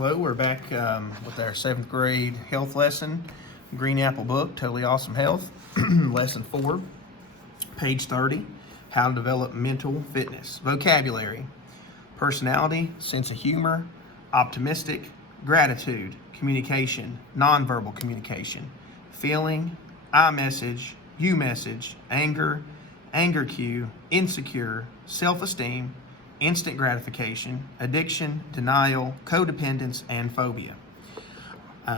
Hello, we're back with our 7th grade health lesson, Green Apple book, Totally Awesome Health, lesson 4, page 30, how to develop mental fitness. Vocabulary: personality, sense of humor, optimistic, gratitude, communication, nonverbal communication, feeling, I message, you message, anger, anger cue, insecure, self-esteem, instant gratification, addiction, denial, codependence, and phobia.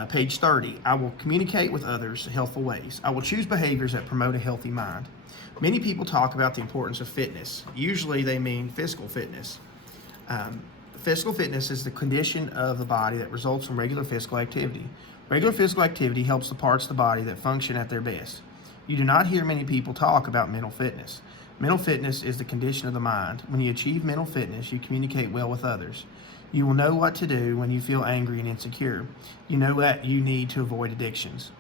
Page 30, I will communicate with others in healthful ways. I will choose behaviors that promote a healthy mind. Many people talk about the importance of fitness. Usually they mean physical fitness. Physical fitness is the condition of the body that results from regular physical activity. Regular physical activity helps the parts of the body that function at their best. You do not hear many people talk about mental fitness. Mental fitness is the condition of the mind. When you achieve mental fitness, you communicate well with others. You will know what to do when you feel angry and insecure. You know that you need to avoid addictions.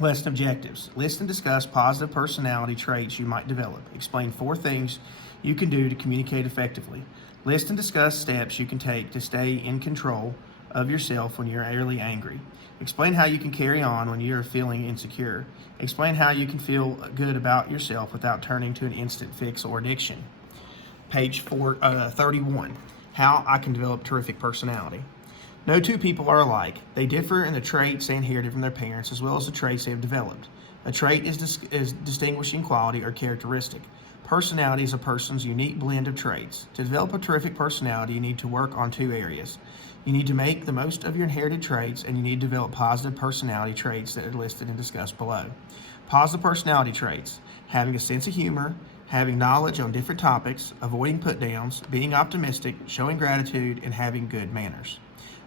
Lesson objectives: list and discuss positive personality traits you might develop. Explain 4 things you can do to communicate effectively. List and discuss steps you can take to stay in control of yourself when you're really angry. Explain how you can carry on when you're feeling insecure. Explain how you can feel good about yourself without turning to an instant fix or addiction. Page 31, how I can develop terrific personality. No two people are alike. They differ in the traits they inherited from their parents as well as the traits they have developed. A trait is distinguishing quality or characteristic. Personality is a person's unique blend of traits. To develop a terrific personality, you need to work on 2 areas. You need to make the most of your inherited traits, and you need to develop positive personality traits that are listed and discussed below. Positive personality traits: having a sense of humor, having knowledge on different topics, avoiding put-downs, being optimistic, showing gratitude, and having good manners.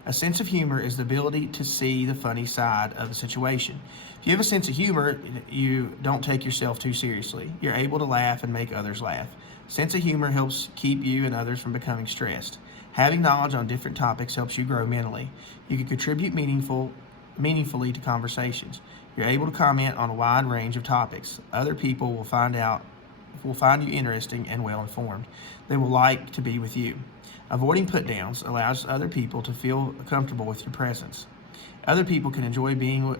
A sense of humor is the ability to see the funny side of a situation. If you have a sense of humor, you don't take yourself too seriously. You're able to laugh and make others laugh. Sense of humor helps keep you and others from becoming stressed. Having knowledge on different topics helps you grow mentally. You can contribute meaningfully to conversations. You're able to comment on a wide range of topics. Other people will find you interesting and well-informed. They will like to be with you. Avoiding put-downs allows other people to feel comfortable with your presence. Other people can enjoy being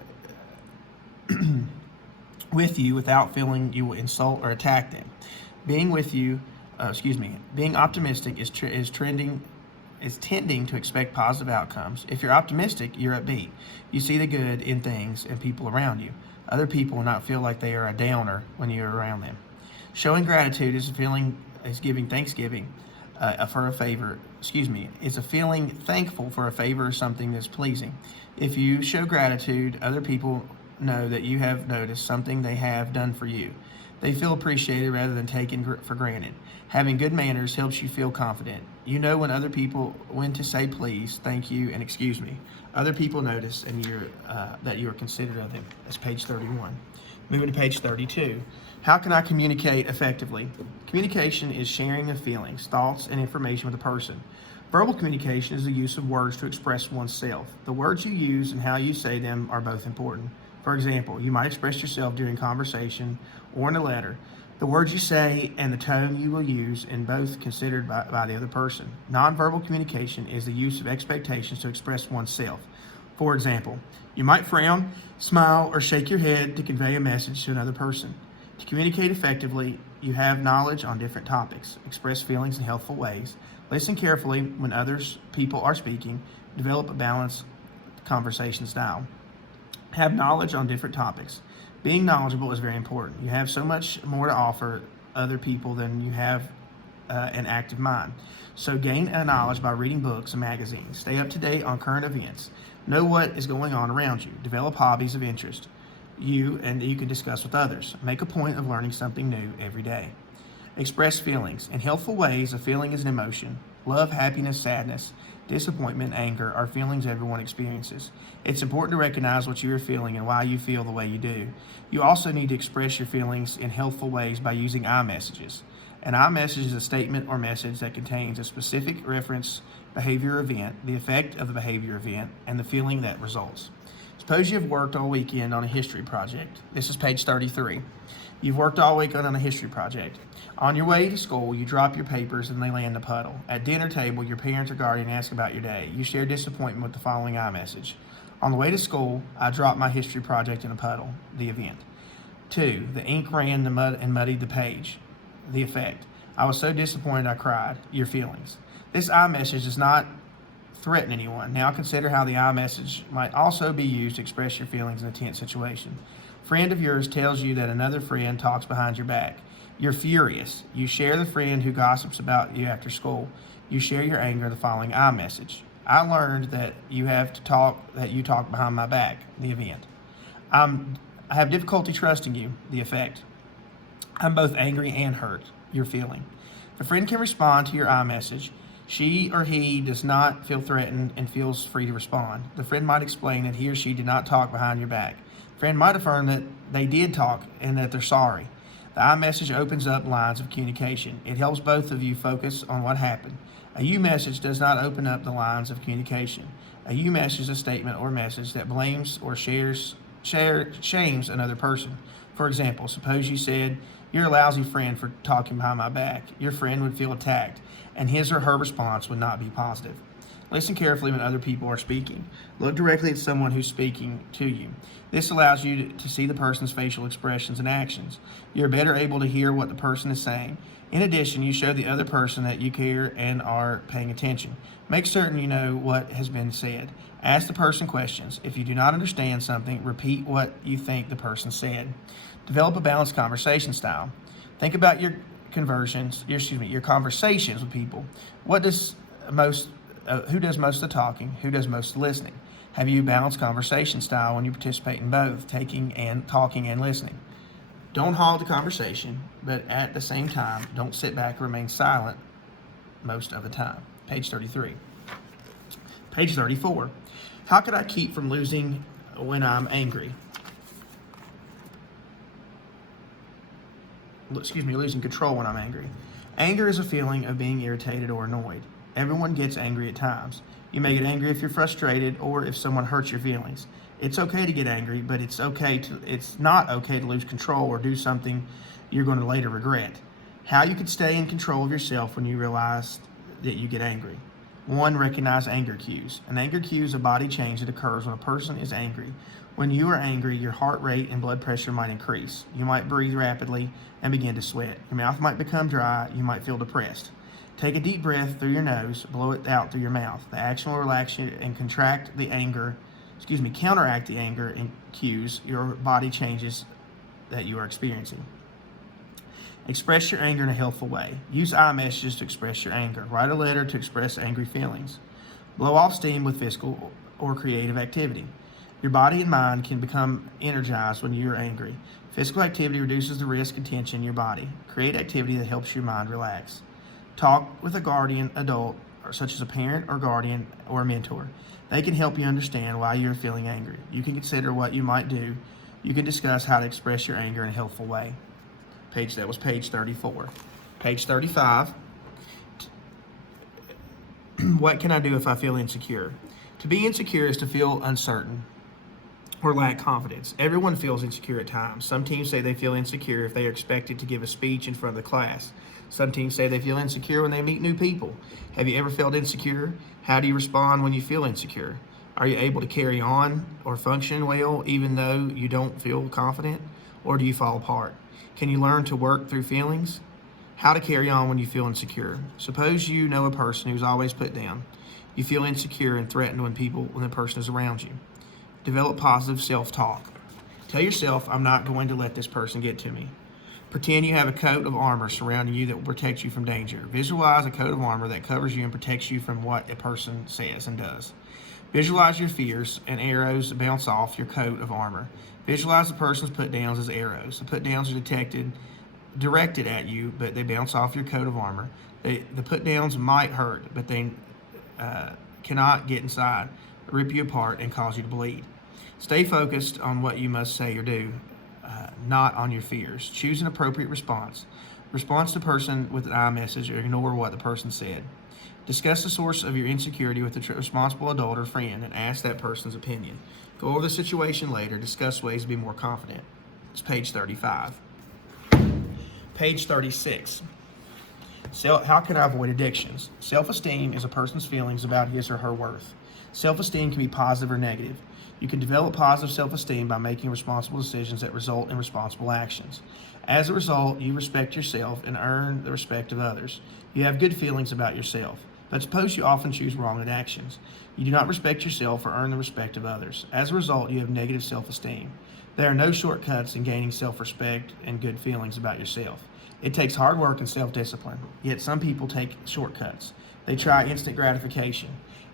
with you without feeling you will insult or attack them. Being optimistic is tending to expect positive outcomes. If you're optimistic, you're upbeat. You see the good in things and people around you. Other people will not feel like they are a downer when you're around them. Showing gratitude is giving thanksgiving for a favor. It's a feeling thankful for a favor or something that's pleasing. If you show gratitude, other people know that you have noticed something they have done for you. They feel appreciated rather than taken for granted. Having good manners helps you feel confident. You know when to say please, thank you, and excuse me. Other people notice that you are considerate of them. That's page 31. Moving to page 32. How can I communicate effectively? Communication is sharing of feelings, thoughts, and information with a person. Verbal communication is the use of words to express oneself. The words you use and how you say them are both important. For example, you might express yourself during conversation or in a letter. The words you say and the tone you will use in both considered by the other person. Nonverbal communication is the use of expectations to express oneself. For example, you might frown, smile, or shake your head to convey a message to another person. To communicate effectively, you have knowledge on different topics, express feelings in healthful ways, listen carefully when people are speaking, develop a balanced conversation style. Have knowledge on different topics. Being knowledgeable is very important. You have so much more to offer other people than you have an active mind. So gain knowledge by reading books and magazines. Stay up to date on current events. Know what is going on around you. Develop hobbies of interest you can discuss with others. Make a point of learning something new every day. Express feelings. In healthful ways, a feeling is an emotion. Love, happiness, sadness, disappointment, anger are feelings everyone experiences. It's important to recognize what you are feeling and why you feel the way you do. You also need to express your feelings in healthful ways by using I messages. An I message is a statement or message that contains a specific reference, behavior, or event, the effect of the behavior event, and the feeling that results. Suppose you have worked all weekend on a history project. This is page 33. You've worked all week on a history project. On your way to school, you drop your papers and they land in a puddle. At dinner table, your parents or guardian ask about your day. You share disappointment with the following iMessage. On the way to school, I dropped my history project in a puddle. The event. 2. The ink ran the mud and muddied the page. The effect. I was so disappointed I cried. Your feelings. This iMessage does not threaten anyone. Now consider how the iMessage might also be used to express your feelings in a tense situation. Friend of yours tells you that another friend talks behind your back. You're furious. You share the friend who gossips about you after school. You share your anger in the following iMessage. I learned that you talk behind my back. The event. I have difficulty trusting you. The effect. I'm both angry and hurt. Your feeling. The friend can respond to your iMessage. She or he does not feel threatened and feels free to respond. The friend might explain that he or she did not talk behind your back. Friend might affirm that they did talk and that they're sorry. The iMessage opens up lines of communication. It helps both of you focus on what happened. A U message does not open up the lines of communication. A U message is a statement or message that blames or shames another person. For example, suppose you said, "You're a lousy friend for talking behind my back." Your friend would feel attacked, and his or her response would not be positive. Listen carefully when other people are speaking. Look directly at someone who's speaking to you. This allows you to see the person's facial expressions and actions. You're better able to hear what the person is saying. In addition, you show the other person that you care and are paying attention. Make certain you know what has been said. Ask the person questions. If you do not understand something, repeat what you think the person said. Develop a balanced conversation style. Think about your conversations with people. Who does most of the talking? Who does most of the listening? Have you a balanced conversation style when you participate in both, talking and listening? Don't hog the conversation, but at the same time, don't sit back and remain silent most of the time. Page 33. Page 34. How could I keep from losing when I'm angry? Losing control when I'm angry. Anger is a feeling of being irritated or annoyed. Everyone gets angry at times. You may get angry if you're frustrated or if someone hurts your feelings. It's okay to get angry, but it's not okay to lose control or do something you're going to later regret. How you can stay in control of yourself when you realize that you get angry. 1. Recognize anger cues. An anger cue is a body change that occurs when a person is angry. When you are angry, your heart rate and blood pressure might increase. You might breathe rapidly and begin to sweat. Your mouth might become dry. You might feel depressed. Take a deep breath through your nose, blow it out through your mouth. The action will relax you and counteract the anger and cues your body changes that you are experiencing. Express your anger in a helpful way. Use iMessages to express your anger. Write a letter to express angry feelings. Blow off steam with physical or creative activity. Your body and mind can become energized when you are angry. Physical activity reduces the risk and tension in your body. Create activity that helps your mind relax. Talk with a guardian adult, such as a parent or guardian or a mentor. They can help you understand why you're feeling angry. You can consider what you might do. You can discuss how to express your anger in a helpful way. That was page 34. Page 35. What can I do if I feel insecure? To be insecure is to feel uncertain or lack confidence. Everyone feels insecure at times. Some teams say they feel insecure if they are expected to give a speech in front of the class. Some teams say they feel insecure when they meet new people. Have you ever felt insecure? How do you respond when you feel insecure? Are you able to carry on or function well even though you don't feel confident? Or do you fall apart? Can you learn to work through feelings? How to carry on when you feel insecure. Suppose you know a person who's always put down. You feel insecure and threatened when the person is around you. Develop positive self-talk. Tell yourself, I'm not going to let this person get to me. Pretend you have a coat of armor surrounding you that will protect you from danger. Visualize a coat of armor that covers you and protects you from what a person says and does. Visualize your fears and arrows bounce off your coat of armor. Visualize the person's put-downs as arrows. The put-downs are directed at you, but they bounce off your coat of armor. The put-downs might hurt, but they cannot get inside, rip you apart, and cause you to bleed. Stay focused on what you must say or do, not on your fears. Choose an appropriate response. Response to the person with an iMessage or ignore what the person said. Discuss the source of your insecurity with a responsible adult or friend and ask that person's opinion. Go over the situation later. Discuss ways to be more confident. It's page 35. Page 36. How can I avoid addictions? Self-esteem is a person's feelings about his or her worth. Self-esteem can be positive or negative. You can develop positive self-esteem by making responsible decisions that result in responsible actions. As a result, you respect yourself and earn the respect of others. You have good feelings about yourself. But suppose you often choose wrong actions. You do not respect yourself or earn the respect of others. As a result, you have negative self-esteem. There are no shortcuts in gaining self-respect and good feelings about yourself. It takes hard work and self-discipline, yet some people take shortcuts. They try instant gratification.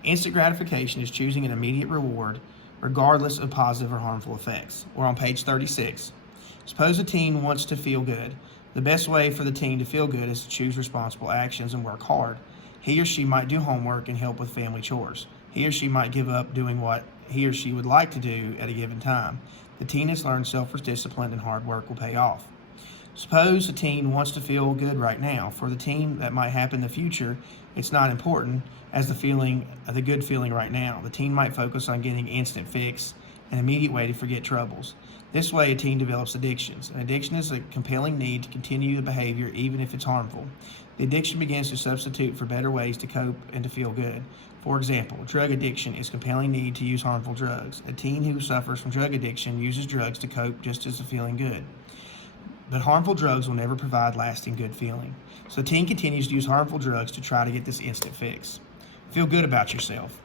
Instant gratification is choosing an immediate reward regardless of positive or harmful effects. We're on page 36. Suppose a teen wants to feel good. The best way for the teen to feel good is to choose responsible actions and work hard. He or she might do homework and help with family chores. He or she might give up doing what he or she would like to do at a given time. The teen has learned self-discipline and hard work will pay off. Suppose a teen wants to feel good right now. For the teen, that might happen in the future. It's not important as the good feeling right now. The teen might focus on getting instant fix, an immediate way to forget troubles. This way, a teen develops addictions. An addiction is a compelling need to continue the behavior even if it's harmful. The addiction begins to substitute for better ways to cope and to feel good. For example, drug addiction is a compelling need to use harmful drugs. A teen who suffers from drug addiction uses drugs to cope just as feeling good. But harmful drugs will never provide lasting good feeling. So the teen continues to use harmful drugs to try to get this instant fix. Feel good about yourself.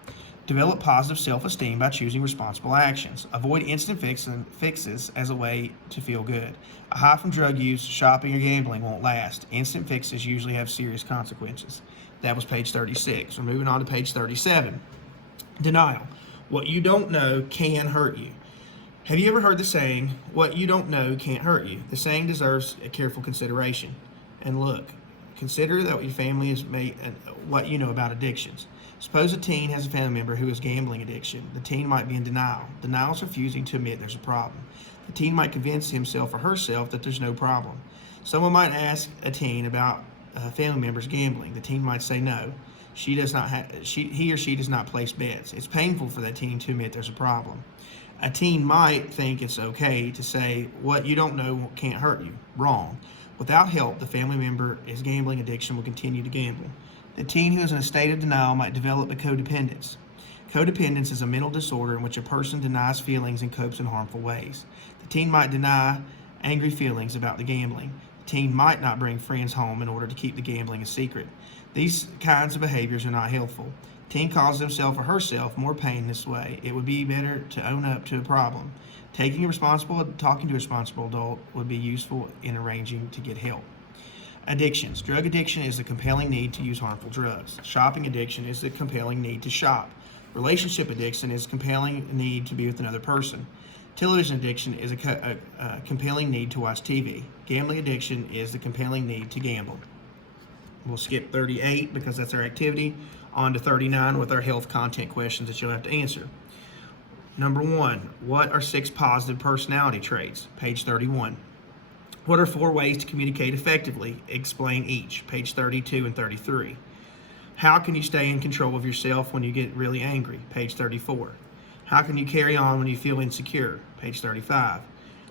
Develop positive self-esteem by choosing responsible actions. Avoid instant fixes as a way to feel good. A high from drug use, shopping, or gambling won't last. Instant fixes usually have serious consequences. That was page 36. We're moving on to page 37. Denial. What you don't know can hurt you. Have you ever heard the saying, what you don't know can't hurt you? The saying deserves a careful consideration. And look, consider that your family has made what you know about addictions. Suppose a teen has a family member who has gambling addiction. The teen might be in denial. Denial is refusing to admit there's a problem. The teen might convince himself or herself that there's no problem. Someone might ask a teen about a family member's gambling. The teen might say no. He or she does not place bets. It's painful for that teen to admit there's a problem. A teen might think it's okay to say, what you don't know can't hurt you. Wrong. Without help, the family member's gambling addiction will continue to gamble. The teen who is in a state of denial might develop a codependence. Codependence is a mental disorder in which a person denies feelings and copes in harmful ways. The teen might deny angry feelings about the gambling. The teen might not bring friends home in order to keep the gambling a secret. These kinds of behaviors are not helpful. Teen causes himself or herself more pain this way. It would be better to own up to a problem. Talking to a responsible adult would be useful in arranging to get help. Addictions. Drug addiction is a compelling need to use harmful drugs. Shopping addiction is a compelling need to shop. Relationship addiction is a compelling need to be with another person. Television addiction is a compelling need to watch TV. Gambling addiction is the compelling need to gamble. We'll skip 38 because that's our activity. On to 39 with our health content questions that you'll have to answer. Number 1, what are 6 positive personality traits? Page 31. What are 4 ways to communicate effectively? Explain each. Page 32 and 33. How can you stay in control of yourself when you get really angry? Page 34. How can you carry on when you feel insecure? Page 35.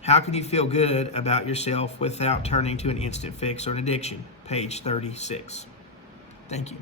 How can you feel good about yourself without turning to an instant fix or an addiction? Page 36. Thank you.